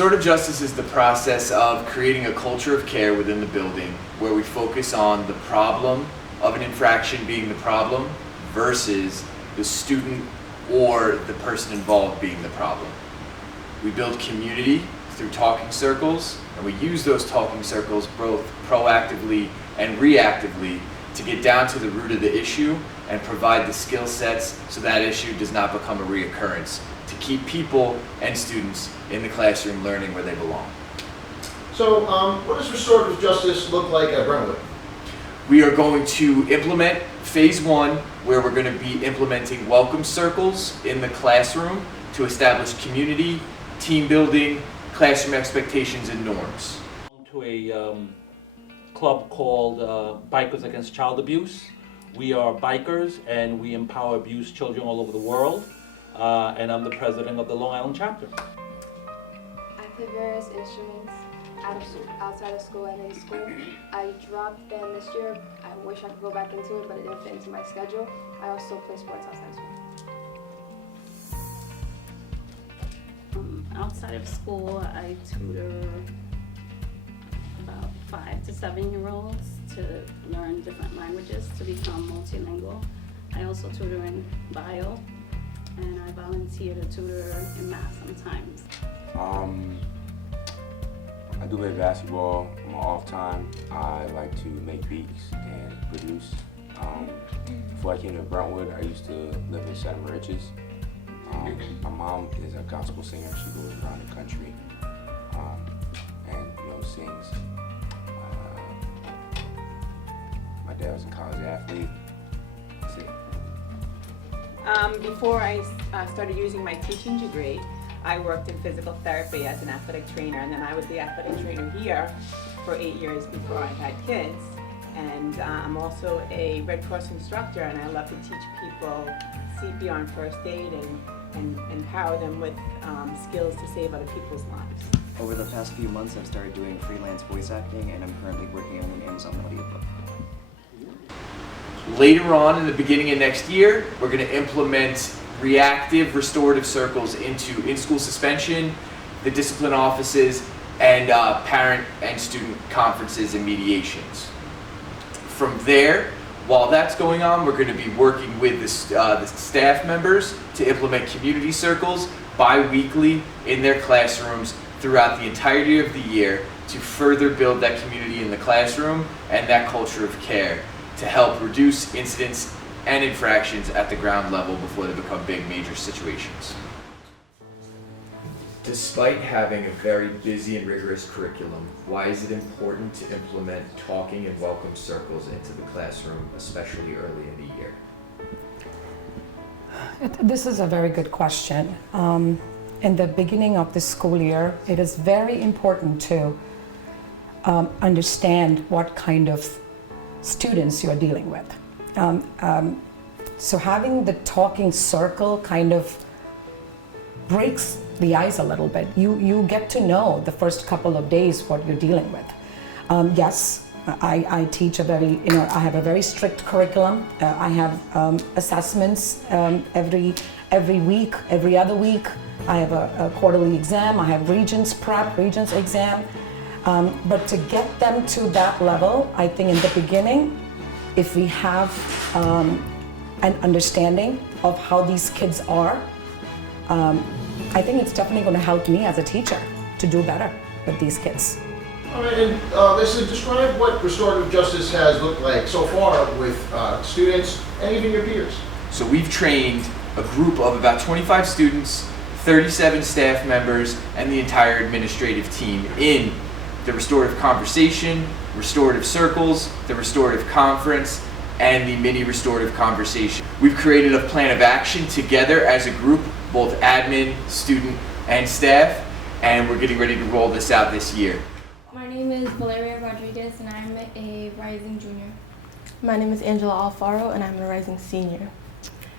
Restorative justice is the process of creating a culture of care within the building where we focus on the problem of an infraction being the problem versus the student or the person involved being the problem. We build community through talking circles, and we use those talking circles both proactively and reactively to get down to the root of the issue and provide the skill sets so that issue does not become a reoccurrence, to keep people and students in the classroom learning where they belong. So what does restorative justice look like at Brentwood? We are going to implement phase one, where we're going to be implementing welcome circles in the classroom to establish community, team building, classroom expectations, and norms. To a club called Bikers Against Child Abuse. We are bikers and we empower abused children all over the world. And I'm the president of the Long Island chapter. I play various instruments outside of school and in school. I dropped band this year. I wish I could go back into it, but it didn't fit into my schedule. I also play sports outside of school. Outside of school, I tutor about 5 to 7-year-olds to learn different languages to become multilingual. I also tutor in bio, and I volunteer to tutor in math sometimes. I do play basketball on my off time. I like to make beats and produce. Before I came to Brentwood, I used to live in Seven Riches. My mom is a gospel singer. She goes around the country and sings. My dad was a college athlete. That's it. Before I started using my teaching degree, I worked in physical therapy as an athletic trainer, and then I was the athletic trainer here for 8 years before I had kids. And I'm also a Red Cross instructor, and I love to teach people CPR and first aid and empower them with skills to save other people's lives. Over the past few months, I've started doing freelance voice acting, and I'm currently working on an Amazon audiobook. Later on in the beginning of next year, we're going to implement reactive restorative circles into in-school suspension, the discipline offices, and parent and student conferences and mediations. From there, while that's going on, we're going to be working with the staff members to implement community circles bi-weekly in their classrooms throughout the entirety of the year to further build that community in the classroom and that culture of care to help reduce incidents and infractions at the ground level before they become big major situations. Despite having a very busy and rigorous curriculum, why is it important to implement talking and welcome circles into the classroom, especially early in the year? This is a very good question. In the beginning of the school year, it is very important to understand what kind of students you're dealing with. So having the talking circle kind of breaks the ice a little bit. You get to know the first couple of days what you're dealing with. Yes, I teach I have a very strict curriculum. I have assessments every week, every other week. I have a quarterly exam. I have Regents exam. But to get them to that level, I think in the beginning, if we have an understanding of how these kids are, I think it's definitely going to help me as a teacher to do better with these kids. All right, and Leslie, describe what restorative justice has looked like so far with students and even your peers. So we've trained a group of about 25 students, 37 staff members, and the entire administrative team in the restorative conversation, restorative circles, the restorative conference, and the mini restorative conversation. We've created a plan of action together as a group, both admin, student, and staff, and we're getting ready to roll this out this year. My name is Valeria Rodriguez, and I'm a rising junior. My name is Angela Alfaro, and I'm a rising senior.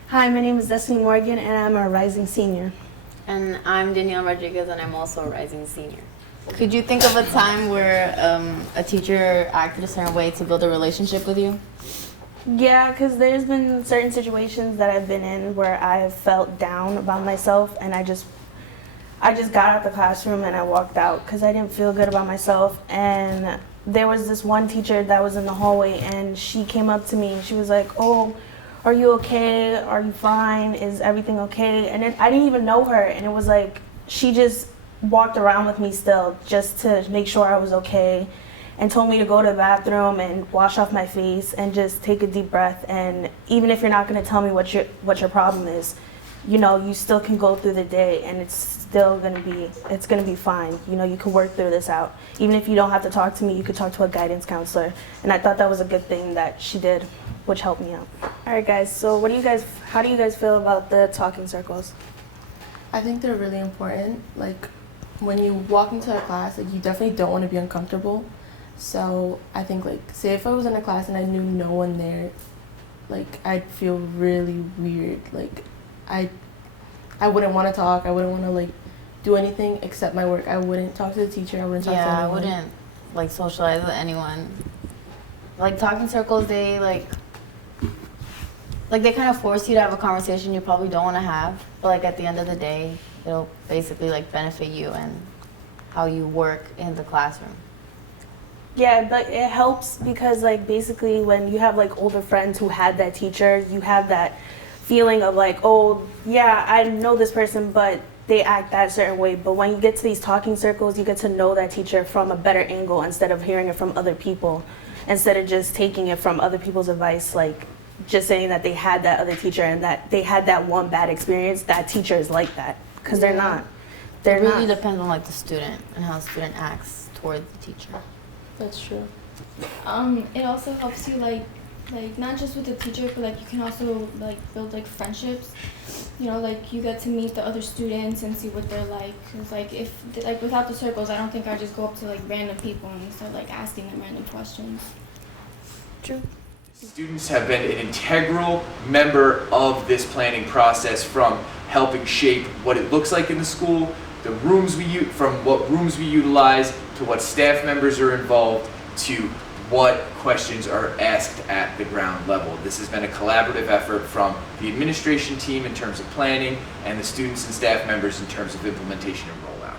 Hi, my name is Destiny Morgan, and I'm a rising senior. And I'm Danielle Rodriguez, and I'm also a rising senior. Could you think of a time where a teacher acted a certain way to build a relationship with you? Yeah, because there's been certain situations that I've been in where I've felt down about myself, and I I just got out of the classroom and I walked out because I didn't feel good about myself. And there was this one teacher that was in the hallway, and she came up to me and she was like, "Oh, are you okay? Are you fine? Is everything okay?" And I didn't even know her, and it was like she just walked around with me still just to make sure I was okay, and told me to go to the bathroom and wash off my face and just take a deep breath. And even if you're not going to tell me what your problem is, you know, you still can go through the day and it's still going to be fine. You know, you can work through this out. Even if you don't have to talk to me, you could talk to a guidance counselor. And I thought that was a good thing that she did, which helped me out. All right, guys, so how do you guys feel about the talking circles? I think they're really important. Like, when you walk into a class, like, you definitely don't want to be uncomfortable. So I think, like, say if I was in a class and I knew no one there, like, I'd feel really weird. Like, I wouldn't want to talk. I wouldn't want to, like, do anything except my work. I wouldn't talk to the teacher. I wouldn't talk to anyone. Yeah, I wouldn't, like, socialize with anyone. Like, talking circles, they, like they kind of force you to have a conversation you probably don't want to have. But, like, at the end of the day, it'll basically, like, benefit you and how you work in the classroom. Yeah, but it helps because, like, basically when you have, like, older friends who had that teacher, you have that feeling of, like, oh, yeah, I know this person, but they act that certain way. But when you get to these talking circles, you get to know that teacher from a better angle instead of hearing it from other people, instead of just taking it from other people's advice, like just saying that they had that other teacher and that they had that one bad experience. That teacher is like that, because they're not. They're it really not. depends on, like, the student and how the student acts towards the teacher. That's true. It also helps you, like not just with the teacher, but, like, you can also, like, build, like, friendships. You know, like, you get to meet the other students and see what they're like. 'Cause, like, without the circles, I don't think I'd just go up to, like, random people and start, like, asking them random questions. True. Students have been an integral member of this planning process, from helping shape what it looks like in the school, the rooms from what rooms we utilize, to what staff members are involved, to what questions are asked at the ground level. This has been a collaborative effort from the administration team in terms of planning and the students and staff members in terms of implementation and rollout.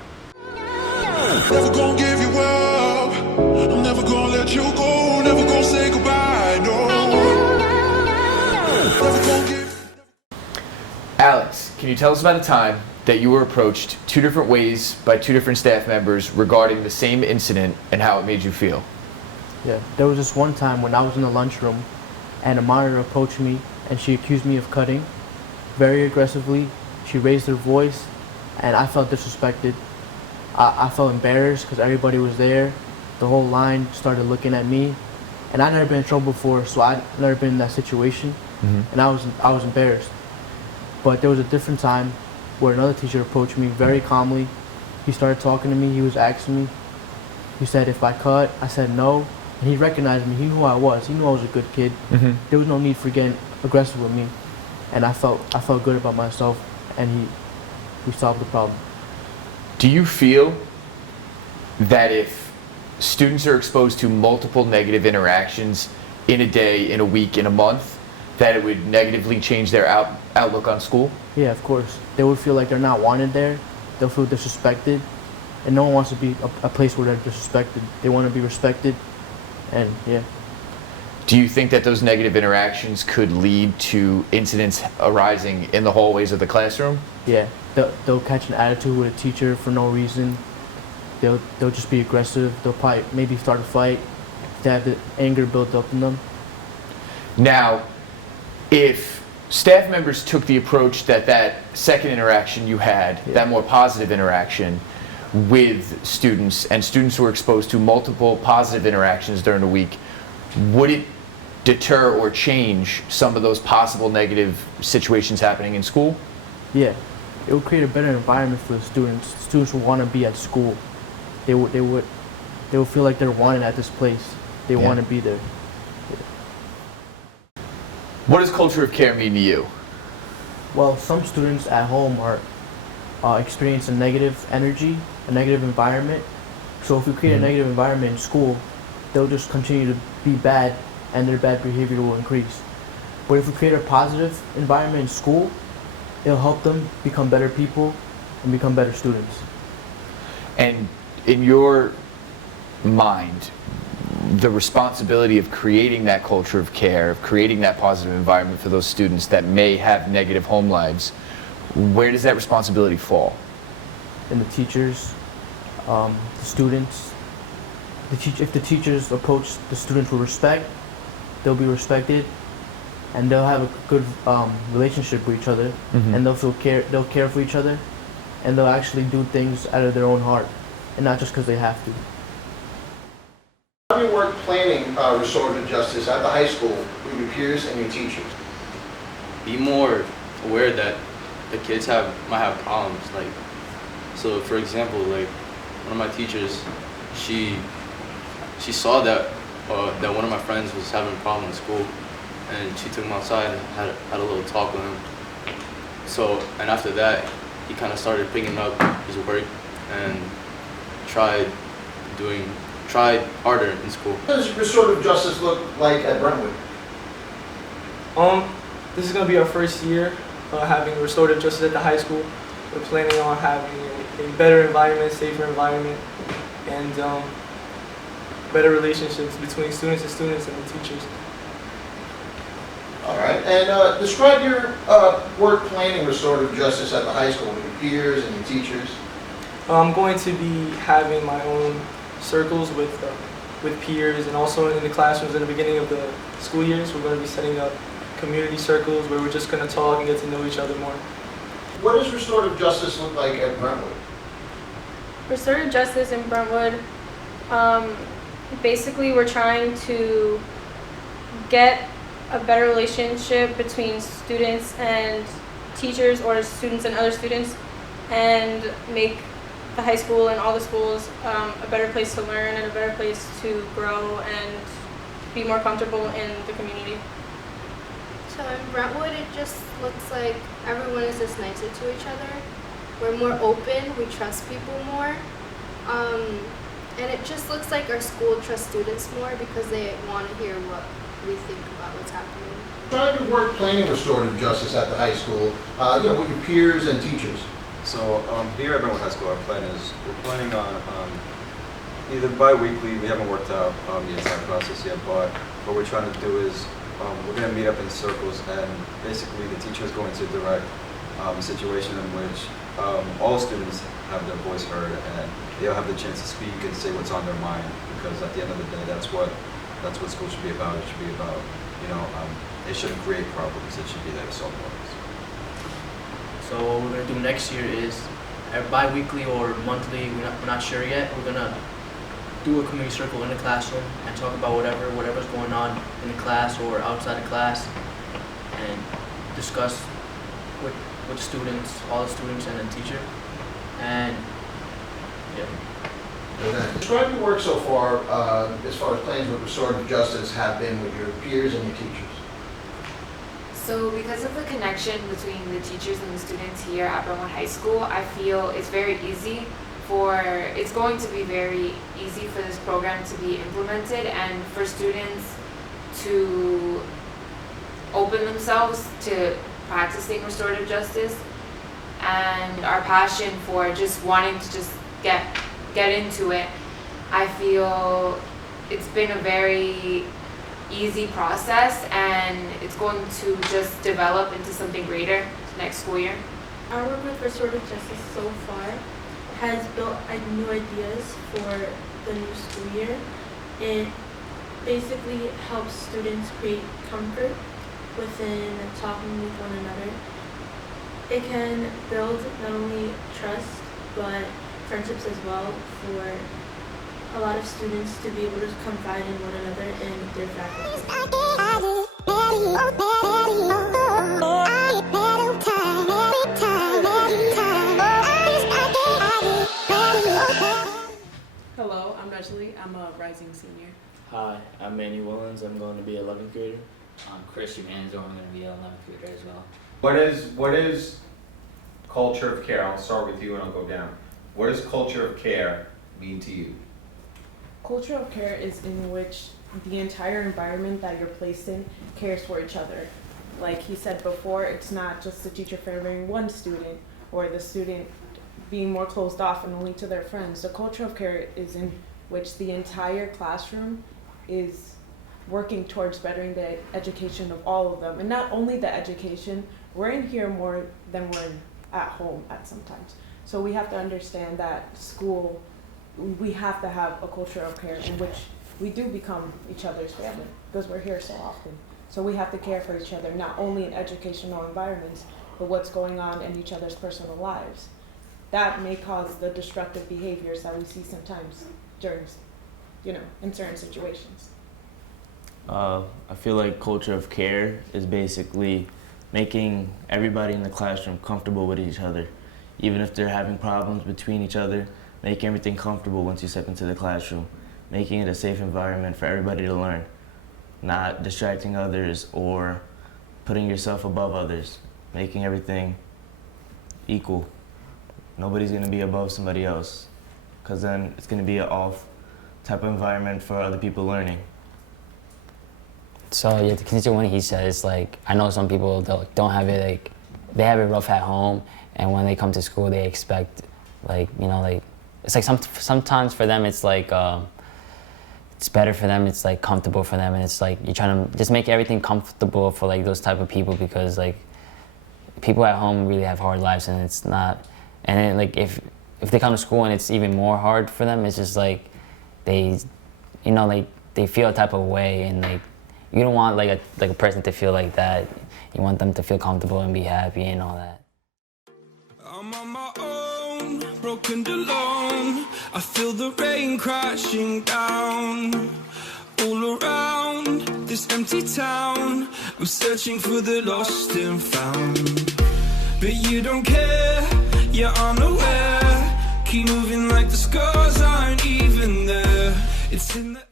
Never gonna give you up. I'm never gonna let you go. Never gonna say goodbye. No. Never gonna give. Alex, can you tell us about a time that you were approached two different ways by two different staff members regarding the same incident and how it made you feel? Yeah, there was this one time when I was in the lunchroom and a monitor approached me and she accused me of cutting very aggressively. She raised her voice and I felt disrespected. I felt embarrassed because everybody was there. The whole line started looking at me, and I'd never been in trouble before, so I'd never been in that situation, and I was embarrassed. But there was a different time where another teacher approached me very calmly. He started talking to me. He was asking me. He said if I cut. I said no, and he recognized me. He knew who I was. He knew I was a good kid. There was no need for getting aggressive with me, and I felt good about myself, and we solved the problem. Do you feel that if students are exposed to multiple negative interactions in a day, in a week, in a month, that it would negatively change their outlook on school? Yeah, of course. They would feel like they're not wanted there. They'll feel disrespected. And no one wants to be a place where they're disrespected. They want to be respected. And yeah. Do you think that those negative interactions could lead to incidents arising in the hallways of the classroom? Yeah. They'll catch an attitude with a teacher for no reason. They'll just be aggressive. They'll probably maybe start a fight. They have the anger built up in them. Now, if staff members took the approach that second interaction you had, that more positive interaction with students, and students were exposed to multiple positive interactions during the week, would it deter or change some of those possible negative situations happening in school? Yeah. It would create a better environment for the students. Students would want to be at school. They would feel like they're wanted at this place. They want to be there. What does culture of care mean to you? Well, some students at home are experiencing negative energy, a negative environment. So if we create a negative environment in school, they'll just continue to be bad, and their bad behavior will increase. But if we create a positive environment in school, it'll help them become better people, and become better students. And in your mind, the responsibility of creating that culture of care, of creating that positive environment for those students that may have negative home lives, where does that responsibility fall? And the teachers, the students, if the teachers approach the students with respect, they'll be respected, and they'll have a good relationship with each other, and they'll care for each other, and they'll actually do things out of their own heart, and not just because they have to. How do you work planning restorative justice at the high school with your peers and your teachers? Be more aware that the kids might have problems. Like, so for example, like one of my teachers, she saw that that one of my friends was having a problem in school, and she took him outside and had a little talk with him. So, and after that, he kind of started picking up his work and tried harder in school. What does restorative justice look like at Brentwood? This is going to be our first year having restorative justice at the high school. We're planning on having a better environment, safer environment, and better relationships between students and the teachers. All right, and describe your work planning restorative justice at the high school with your peers and your teachers. I'm going to be having my own circles with peers, and also in the classrooms in the beginning of the school years, we're going to be setting up community circles where we're just going to talk and get to know each other more. What does restorative justice look like at Brentwood? Restorative justice in Brentwood, basically we're trying to get a better relationship between students and teachers, or students and other students, and make the high school and all the schools a better place to learn and a better place to grow and be more comfortable in the community. So in Brentwood, it just looks like everyone is just nicer to each other. We're more open, we trust people more. And it just looks like our school trusts students more because they want to hear what we think about what's happening. Trying to work planning restorative justice at the high school, with your peers and teachers. So here at Brentwood High School, our plan is we're planning on either bi-weekly. We haven't worked out the entire process yet, but what we're trying to do is we're going to meet up in circles, and basically the teacher is going to direct a situation in which all students have their voice heard, and they'll have the chance to speak and say what's on their mind. Because at the end of the day, that's what school should be about. It should be about, it shouldn't create problems. It should be there to solve problems. So what we're going to do next year is bi-weekly or monthly, we're not sure yet. We're going to do a community circle in the classroom and talk about whatever's going on in the class or outside the class, and discuss with students, all the students and the teacher. And yeah. Describe your work so far as plans with restorative justice have been with your peers and your teachers. So because of the connection between the teachers and the students here at Brentwood High School, I feel it's going to be very easy for this program to be implemented and for students to open themselves to practicing restorative justice, and our passion for just wanting to just get into it. I feel it's been a very easy process, and it's going to just develop into something greater next school year. Our work with restorative justice so far has built new ideas for the new school year. It basically helps students create comfort within talking with one another. It can build not only trust but friendships as well, for a lot of students to be able to confide in one another and their faculty. Hello, I'm Najli. I'm a rising senior. Hi, I'm Manny Willens. I'm going to be 11th grader. I'm Christian Manzo. I'm going to be an 11th grader as well. What is culture of care? I'll start with you and I'll go down. What does culture of care mean to you? Culture of care is in which the entire environment that you're placed in cares for each other. Like he said before, it's not just the teacher favoring one student or the student being more closed off and only to their friends. The culture of care is in which the entire classroom is working towards bettering the education of all of them. And not only the education, we're in here more than we're at home at sometimes. So we have to understand that school, we have to have a culture of care in which we do become each other's family because we're here so often. So we have to care for each other, not only in educational environments, but what's going on in each other's personal lives. That may cause the destructive behaviors that we see sometimes during, in certain situations. I feel like culture of care is basically making everybody in the classroom comfortable with each other. Even if they're having problems between each other, making everything comfortable once you step into the classroom, making it a safe environment for everybody to learn, not distracting others or putting yourself above others, making everything equal. Nobody's gonna be above somebody else, because then it's gonna be an off type of environment for other people learning. So yeah, to continue what he says, like I know some people don't have it, like they have it rough at home, and when they come to school, they expect, like it's like sometimes for them it's like it's better for them, it's like comfortable for them, and it's like you're trying to just make everything comfortable for like those type of people, because like people at home really have hard lives, and it's not, and then like if they come to school and it's even more hard for them, it's just like they they feel a type of way, and like you don't want like a person to feel like that. You want them to feel comfortable and be happy and all that. I'm on my own, broken alone. I feel the rain crashing down all around this empty town. I'm searching for the lost and found, but you don't care, you're unaware. Keep moving like the scars aren't even there. It's in the